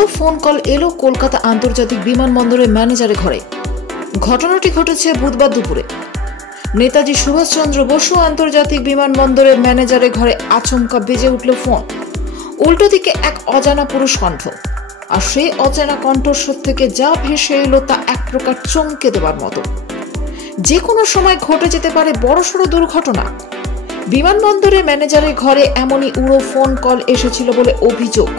উড়ো phone call এলো কলকাতা আন্তর্জাতিক বিমানবন্দরের ম্যানেজারের ঘরে। ঘটনাটি ঘটেছে বুধবার দুপুরে। নেতাজি সুভাষচন্দ্র বসু আন্তর্জাতিক বিমানবন্দরের ম্যানেজারের ঘরে আচমকা বেজে উঠল ফোন। উল্টো দিকে এক অজানা পুরুষ কণ্ঠ, আর সেই অজানা কণ্ঠস্বর থেকে যা ভেসে এলো তা এক প্রকার চমকে দেবার মতো। যে কোনো সময় ঘটে যেতে পারে বড়সড় দুর্ঘটনা। বিমানবন্দরের ম্যানেজারের ঘরে এমনই উড়ো ফোন কল এসেছিল বলে অভিযোগ,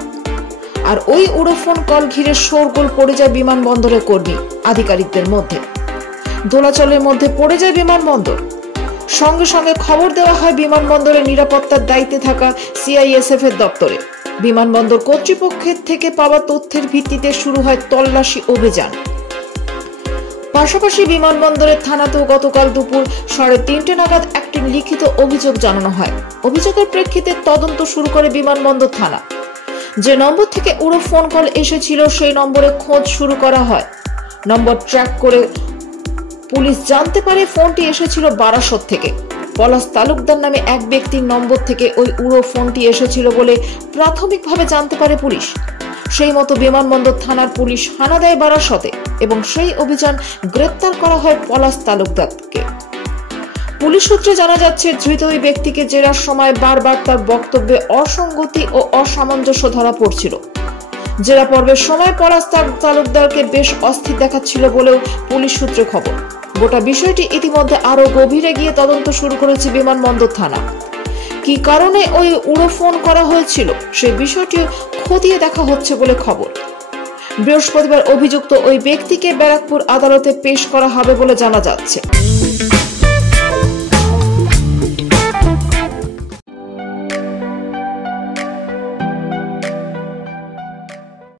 আর ওই উড়ো ফোন কল ঘিরে শোরগোল পড়ে যায় বিমানবন্দরের কর্মী আধিকারিকদের মধ্যে। দোলাচলের মধ্যে পড়ে যায় বিমানবন্দর। সঙ্গে সঙ্গে খবর দেওয়া হয় বিমানবন্দরের নিরাপত্তার দায়িত্বে থাকা সিআইএসএফ এর দপ্তরে। বিমানবন্দর কর্তৃপক্ষের থেকে পাওয়া তথ্যের ভিত্তিতে শুরু হয় তল্লাশি অভিযান। পাশাপাশি বিমানবন্দরের থানাতেও গতকাল দুপুর 3:30 নাগাদ একটি লিখিত অভিযোগ জানানো হয়। অভিযোগের প্রেক্ষিতে তদন্ত শুরু করে বিমানবন্দর থানা। যে নম্বর থেকে উড়ো ফোন কল এসেছিল সেই নম্বরে খোঁজ শুরু করা হয়। নম্বর ট্র্যাক করে পুলিশ জানতে পারে ফোনটি এসেছিল বারাসত থেকে। পলাশ তালুকদার নামে এক ব্যক্তির নম্বর থেকে ওই উড়ো ফোনটি এসেছিল বলে প্রাথমিকভাবে জানতে পারে পুলিশ। সেই মতো বিমানবন্দর থানার পুলিশ হানা দেয় বারাসতে এবং সেই অভিযান গ্রেপ্তার করা হয় পলাশ তালুকদারকে। পুলিশ সূত্রে জানা যাচ্ছে, ধৃত ওই ব্যক্তিকে জেরার সময় বারবার তার বক্তব্যে অসঙ্গতি ও অসামঞ্জস্য ধরা পড়ছিল। জেরা পর্বের সময় পলাশ তালুকদারকে বেশ অস্থির দেখাচ্ছিল বলেও পুলিশ সূত্রে খবর। গোটা বিষয়টি ইতিমধ্যে আরো গভীরে গিয়ে তদন্ত শুরু করেছে বিমানবন্দর থানা। কি কারণে ওই উড়ো ফোন করা হয়েছিল সেই বিষয়টি খতিয়ে দেখা হচ্ছে বলে খবর। বৃহস্পতিবার অভিযুক্ত ওই ব্যক্তিকে ব্যারাকপুর আদালতে পেশ করা হবে বলে জানা যাচ্ছে।